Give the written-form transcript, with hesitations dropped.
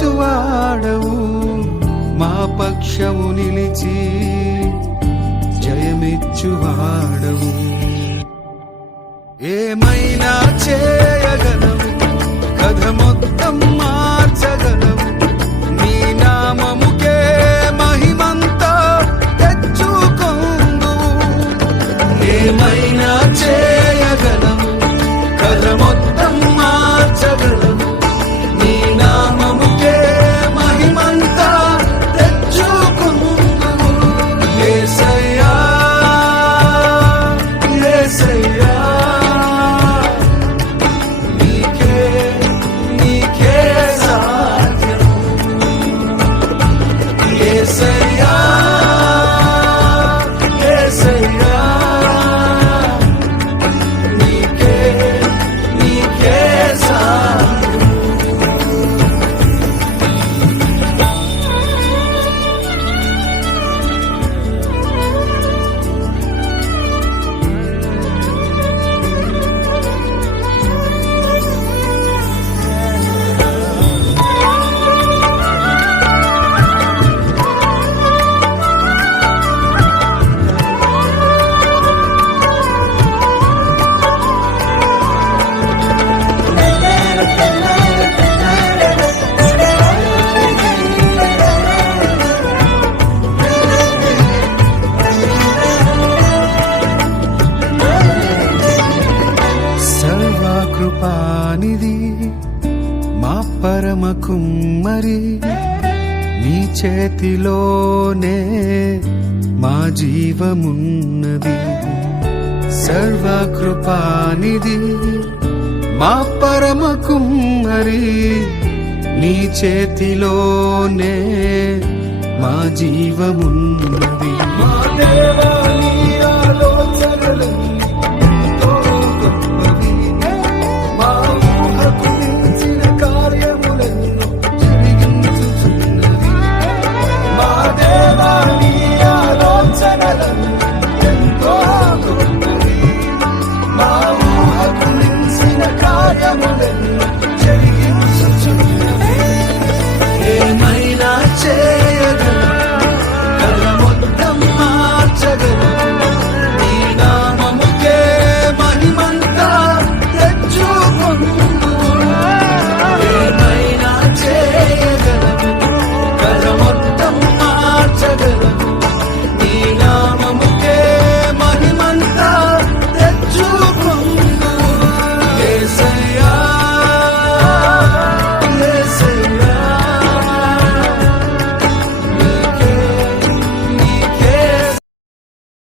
యేసువాడవు మా పక్షము నిలిచి జయమిచ్చువాడవు. ఏమైనా చేయగలవు, కథ మొత్తం మార్చగలవు, నీ నామముకే మహిమంతా తెచ్చుకొందు. ఏమైనా చేయగలవు, కథ మొత్తం మార్చగలవు, నీ నామముకే మహిమంతా తెచ్చుకొందు. యేసయ్యా యేసయ్యా కృపానిది మా పరమ కుమ్మరి, నీ చేతిలోనే మా జీవమున్నది. సర్వకృపానిది మా పరమ కుమ్మరి, నీ చేతిలోనే మా జీవమున్నది. మా దేవా నీ ఆలోచనలు